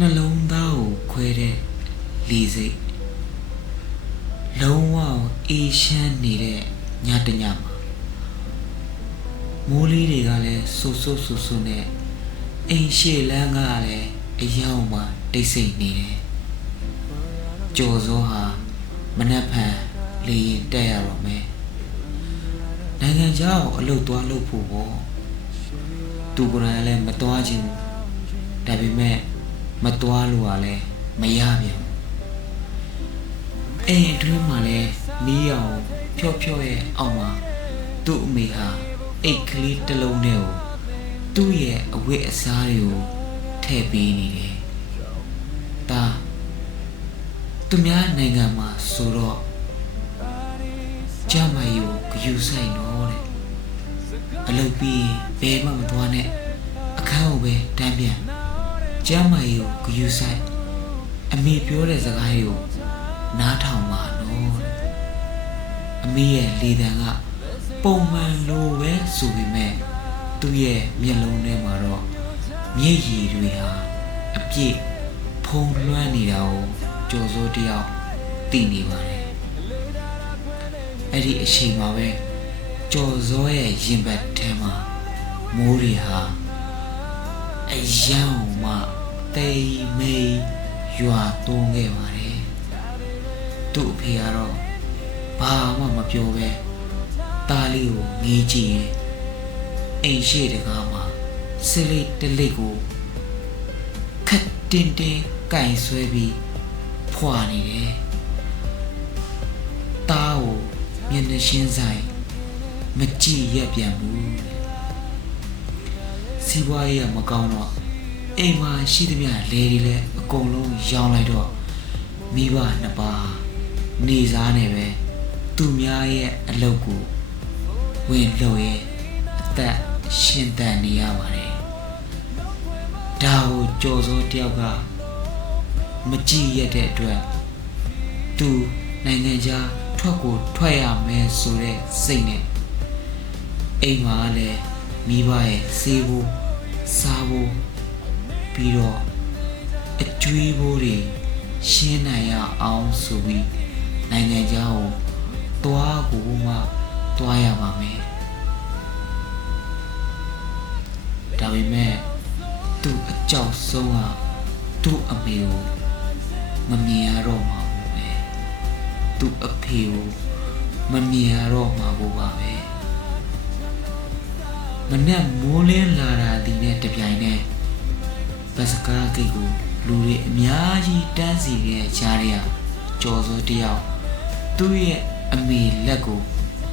နှလုံးသားကိုခွဲတဲ့လေစိတ်လုံးဝအေးရှမ်းနေတဲ့ညတညမှာမိုးလေးတွေကလည်းဆူဆူနဲ့အိမ်ရှေ့လမ်းကလည်းအယောင်မှတိတ်ဆိတ်နေတယ်ကြော်စောဟာမနှက်ဖန်လေရင်တက်ရတော့မယ်နိုင်ငံခြားကိုအလုပ်သွားလုပ်ဖို့ပေါ့သူကလည်းမသွားခြင်းဒါပေမဲ့မသွားလို့ကလည်းမရပြန်အိမ်အတွင်းမှာလည်းမီးအောင်ဖြော့ရဲ့အောက်မှာသူ့အမေဟာအိတ်ကလေးတစ်လုံးနဲ့ကိုသူ့ရဲ့အဝတ်အစားတွေကိုထည့်ပေးနေတယ်ဒါသူများနိုင်ငံမှာဆိုတော့ကျမယူဂယူဆိုင်တော့တဲ့အလုပ်ပြီးဘယ်မှမသွားနဲ့အခန်းကိုပဲတန်းပြန်ကျမယူဂယူဆိုင်အမေပြောတဲ့စကားတွေကိုနားထောင်ပါနော်အမေရဲ့လေတံကပုံမှန်လိုပဲဆိုပေမဲ့သူ့ရဲ့မျက်လုံးထဲမှာတော့မျက်ရည်တွေဟာအပြည့်ဖုံးလွှမ်းနေတာကိုကြော်စိုးတယောက်သိနေပါတယ်အဲ့ဒီအချိန်မှာပဲကြော်စိုးရဲ့ရင်ဘတ်ထဲမှာမိုးတွေဟာအယောင်မှတိမ်မိန်ရွာသွန်းခဲ့ပါတယ်သူ့အဖေကတော့ဘာမှမပြောပဲတားလေးကိုငေးကြည့်ရင်အိမ်ရှိတကားမှာစလိတလိကိုခတ်တင်းကင်ဆွဲပြီးဖွာနေတယ်တားကိုမျက်နှာရှင်းဆိုင်မကြည့်ရက်ပြန်ဘူးစီးပွားရေးကမကောင်းတော့အိမ်မှာရှိသမျှလေတွေလည်းအကုန်လုံးရောင်းလိုက်တော့မိဘနှစ်ပါးနေစားနေပဲသူများရဲ့အလုပ်ကိုဝင်လို့ရဲ့အသက်ရှင်သန်နေရပါတယ်ဒါကိုကြော်စိုးတယောက်ကမကြည့်ရတဲ့အတွက်သူနိုင်ငံခြားထွက်ရမယ်ဆိုတဲ့စိတ်နဲ့အိမ်မှာလည်းမိဘရဲ့စေးဖို့စားဖို့ပြီးတော့အကျွေးဖို့တွေရှင်းနိုင်ရအောင်ဆိုပြီးနိုင်ငံခြားကိုသွားရပါမယ်ဒါပေမဲ့သူ့အကြောက်ဆုံးကသူ့အမေကိုမမြင်ရတော့မှာပဲသူ့အဖေကိုမမြင်ရတော့မှာပါပဲမနဲ့မိုးလင်းလာတာဒီနဲ့တပြိုင်နက်ဘတ်စကားဂိတ်ကိုလူတွေအများကြီးတန်းစီနေတဲ့ကြားထဲကကြော်စိုးတယောက်သူ့ရဲ့အမေလက်ကို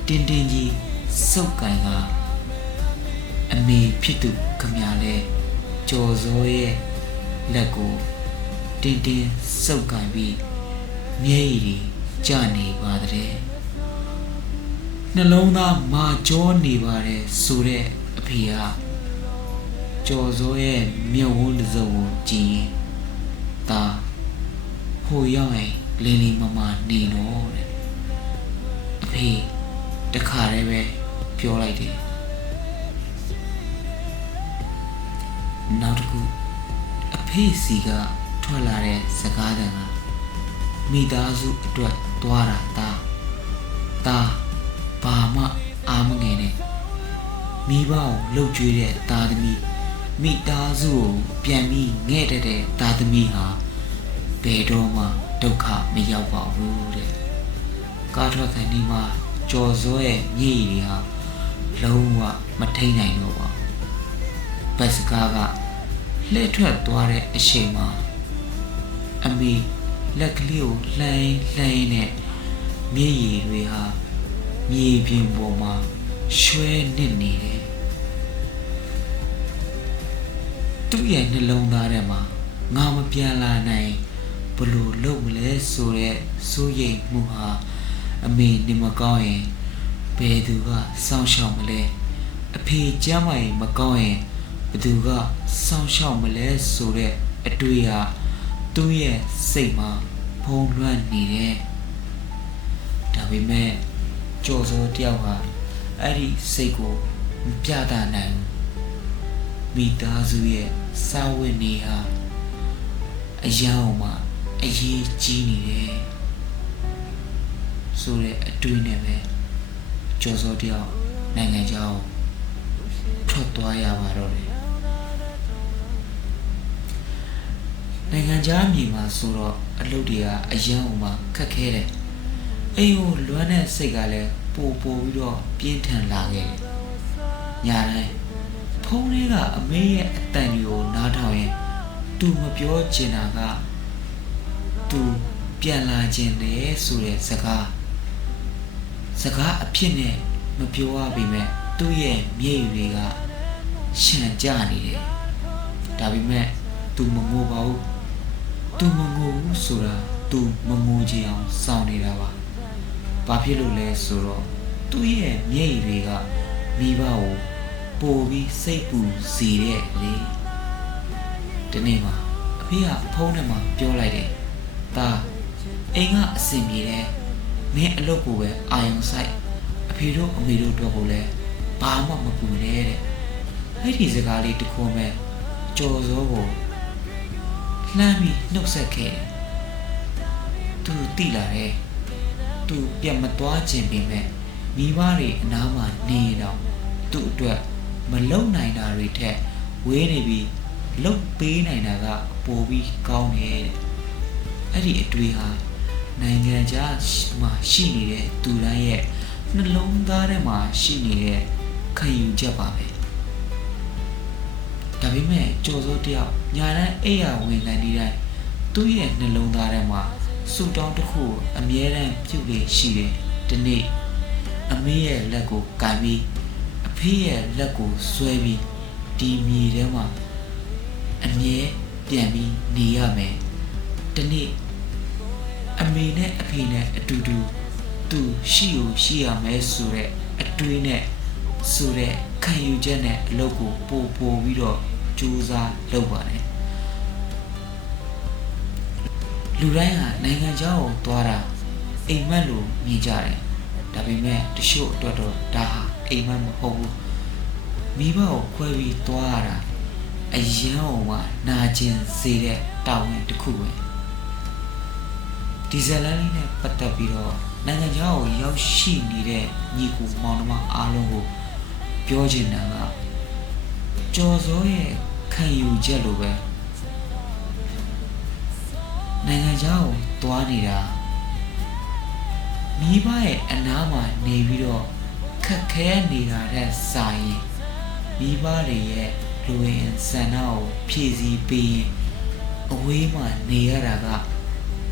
တင်းကြီးစုပ်ကန်ကအမေဖြစ်သူခမရလဲကြော်စိုးရဲ့လက်ကိုတင်းစုပ်ကန်ပြီးမျက်ရည်ကျနေပါတဲ့နှလုံးသားမာကြောနေပါတယ်ဆိုတဲ့အဖေကကြော်စိုးရဲ့မျက်ဝန်းတစ်စုံကိုကြည့်ရင်ဒါဟိုရောက်ရင်လေးမနေတော့တဲ့အဖေတခါတည်းပဲပြောလိုက်တယ်နောက်တစ်ခုအဖေစီကထွက်လာတဲ့စကားတန်ကမိသားစုအတွက်သွားတာတာဘာမှအားမငယ်နဲ့မိဘကိုလှုပ်ကြွေးတဲ့သားသမီးမိသားစုကိုပြန်ပြီးငဲ့တဲ့သားသမီးဟာဘယ်တော့မှဒုက္ခမရောက်ပါဘူးတဲ့ကားထွက်ခိုင်းဒီမှာကြော်စိုးရဲ့ညည်တွေဟာလုံးဝမထိန်နိုင်တော့ပါဘူးဘတ်စကားကလှည့်ထွက်သွားတဲ့အချိန်မှာအမေလက်ကလေးကိုလှိုင်းနဲ့မျက်ရည်တွေဟာမြေပြင်ပေါ်မှာရွှဲနစ်နေတယ်သူ့ရဲ့နှလုံးသားထဲမှာငါမပြန်လာနိုင်ဘလို့လုပ်မလဲဆိုတဲ့စိုးရိမ်မှုဟာအမေနေမကောင်းရင်ဘယ်သူကစောင့်ရှောက်မလဲအဖေကျမ်းမာရင်မကောင်းရင်ဘယ်သူကစောင့်ရှောက်မလဲဆိုတဲ့အတွေ့အသူ့ရဲ့စိတ်မှာဖုံးလွှမ်းနေတယ်ဒါပေမဲ့ကြော်စိုးတယောက်ဟာအဲ့ဒီစိတ်ကိုမပြသနိုင်ဘူးမိသားစုရဲ့စာဝတ်နေဟာ အရန်အောင်မှာအရေးကြီးနေတယ်ဆိုတဲ့အတွေးနဲ့ပဲကျော်စောတယောက်နိုင်ငံခြားကိုထွက်သွားရပါတော့တယ်နိုင်ငံခြားမြေမှာဆိုတော့အလုပ်တွေကအရန်အောင်မှာခက်ခဲတယ်အိမ်ကိုလွမ်းတဲ့စိတ်ကလည်းပိုပြီးတော့ပြင်းထန်လာခဲ့တယ်ညာတိုင်းဖုန်းလေးကအမေရဲ့အတန်တွေကိုနားထောင်ရင်သူမပြောချင်တာကသူပြန်လာခြင်းတယ်ဆိုတဲ့စကားအဖြစ်နဲ့မပြောရပေမဲ့သူ့ရဲ့မျက်ရည်တွေကရှံကြနေတယ်ဒါပေမဲ့သူမငိုပါဘူးသူမငိုဘူးဆိုတာသူမငိုချင်အောင်စောင့်နေတာပါဘာဖြစ်လို့လဲဆိုတော့သူ့ရဲ့မျက်ရည်တွေကမိဘကိုပိုပြီးစိတ်ပူစေတဲ့လေဒီနေ့မှာအဖေကဖုန်းထဲမှာပြောလိုက်တယ်ဒါအိမ်ကအဆင်ပြေတယ်မင်းအလုပ်ကိုပဲအာရုံစိုက်အဖေတို့အမေတို့တော့ကိုလည်းဘာမှမပူနဲ့တဲ့အဲ့ဒီစကားလေးတစ်ခုမဲ့ကြော်စောကိုလှမ်းပြီးနှုတ်ဆက်ခဲ့တယ်သူတိလာတယ်သူပြန်မသွားခြင်းပေမဲ့မိဘတွေအနားမှာနေတော့သူ့အတွက်မလုံနိုင်တာတွေထက်ဝေးနေပြီးလှုပ်ပေးနိုင်တာကပိုပြီးကောင်းတယ်တဲ့အဲ့ဒီအတွေ့ဟာနိုင်ငံခြားမှာရှိနေတဲ့သူတိုင်းရဲ့နှလုံးသားထဲမှာရှိနေတဲ့ခံယူချက်ပါပဲဒါပေမဲ့ကြော်စိုးတယောက်ညာတန်းအိယာဝင်ခံနေတိုင်းသူ့ရဲ့နှလုံးသားထဲမှာစူတောင်းတစ်ခုအမြဲတမ်းပြုတ်လေရှိတယ်ဒီနေ့အမေရဲ့လက်ကိုကင်ပြီးအဖေရဲ့လက်ကိုဆွဲပြီးဒီမြေထဲမှာအမြဲပြန်ပြီးနေရမယ်ဒီနေ့အမေနဲ့အဖေနဲ့အတူတူသူရှိရမယ်ဆိုတဲ့အတွေးနဲ့ဆိုတဲ့ခံယူချက်နဲ့အလုပ်ကိုပို့ပြီးတော့ကြိုးစားလုပ်ပါတယ်လူတိုင်းဟာနိုင်ငံခြားကိုသွားတာအိမ်မက်လို့မြင်ကြတယ်ဒါပေမဲ့တချို့အတွက်တော့ဒါဟာအိမ်မက်မဟုတ်ဘူးမိဘကိုခွဲပြီးသွားရတာအရန်အောင်မှနာကျင်စေတဲ့တာဝန်တစ်ခုပဲဒီဇလန်လေးနဲ့ပတ်သက်ပြီးတော့နိုင်ငံခြားကိုရောက်ရှိနေတဲ့ညီကိုမောင်နှမအားလုံးကိုပြောချင်တာကကျော်စောရဲ့ခံယူချက်လိုပဲနိုင်ငံခြားကိုသွားနေတာမိဘရဲ့အနားမှာနေပြီးတော့ခက်ခဲနေတာတဲ့စာရင်မိဘတွေရဲ့လူဝင်ဆန္ဒကိုဖြည့်ဆည်းပေးရင်အဝေးမှာနေရတာက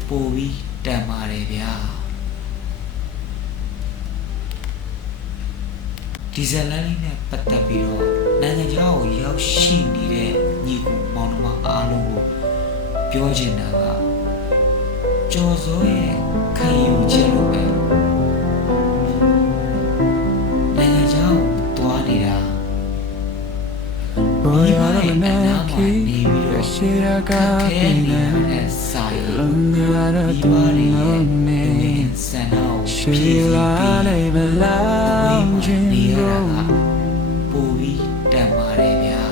ပိုပြီးတန်ပါတယ်ဗျာဒီဇလန်လေးနဲ့ပတ်သက်ပြီးတော့နိုင်ငံခြားကိုရောက်ရှိနေတဲ့ညီကိုမောင်နှမအားလုံးကိုပြောချင်တာကကျော်စောရဲ့ခံယူချက်လိုပဲနိုင်ငံခြားကိုသွားနေတာမိဘရဲ့အနားမှာနေပြီးတော့ခက်ခဲနေတဲ့စာရင်းမိဘတွေရဲ့နေစံတော်ဖြည့်ပြီးနေရတာပိုပြီးတန်ပါတယ်ဗျာ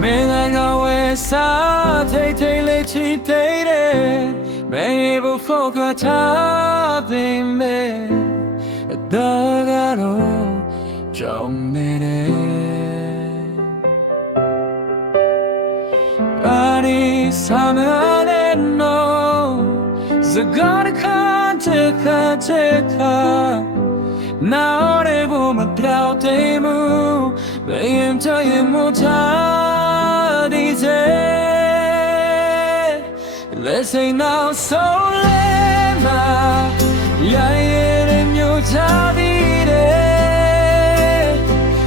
မင်းကဝဲစားထိတ်ထိတ်လေးချီတဲ့မင်းဘဖို့ကထားတဲ့မဲဒါကတော့ကြောင်နေတယ်အာရီဆမ်းရဲနိုဇဂါရခန်တဲ့ခါNow they will me plow they move, they am trying more time. Let's say now so lema, yeah, in your time,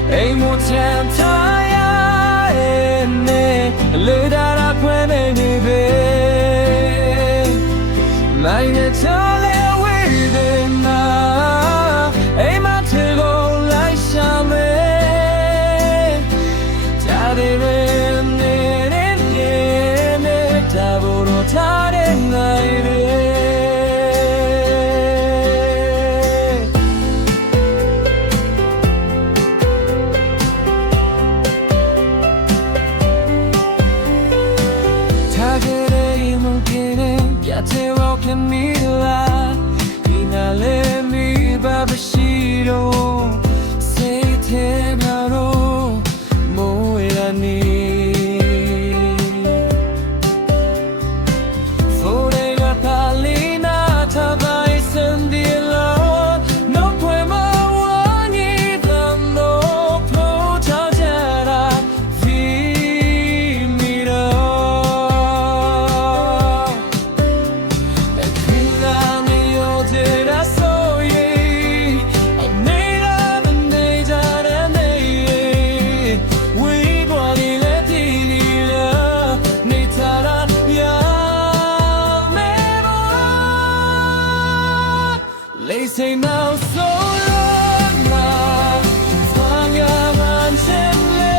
a more time, and let that up when any baby, like it's all within now. Hey, my table like shaman. Tired in it, table or tired night. te rock me la inale mi babashiro say te maro moirani Forega palina tabai sendilo no poema wani dando pro tajara vi miro Ekina ni odera soye amera bende jara nei we gwani le dilila ni tara ya They say now so long now Fanya manchemle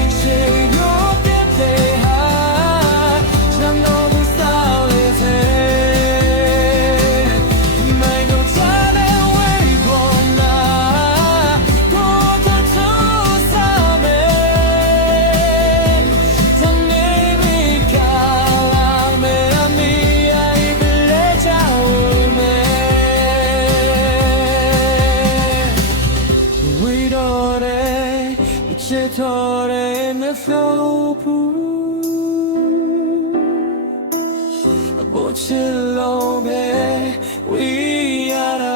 Ek say yo te ha Chano du saule se Mai no tane we gona Go to same Tane mi kala mera mi ai We don't Chitore me flopu Bochilo be we are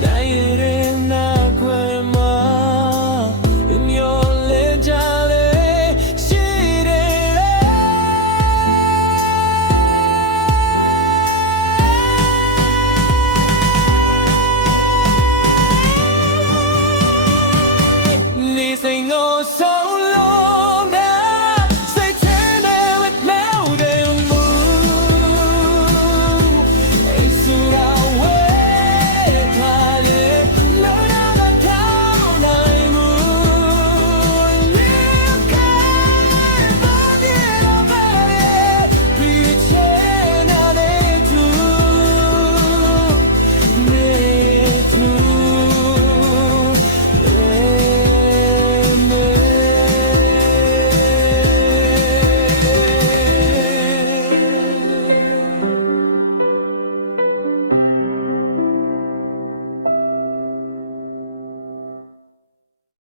Daire na kwema in your lejale shire This ain't no song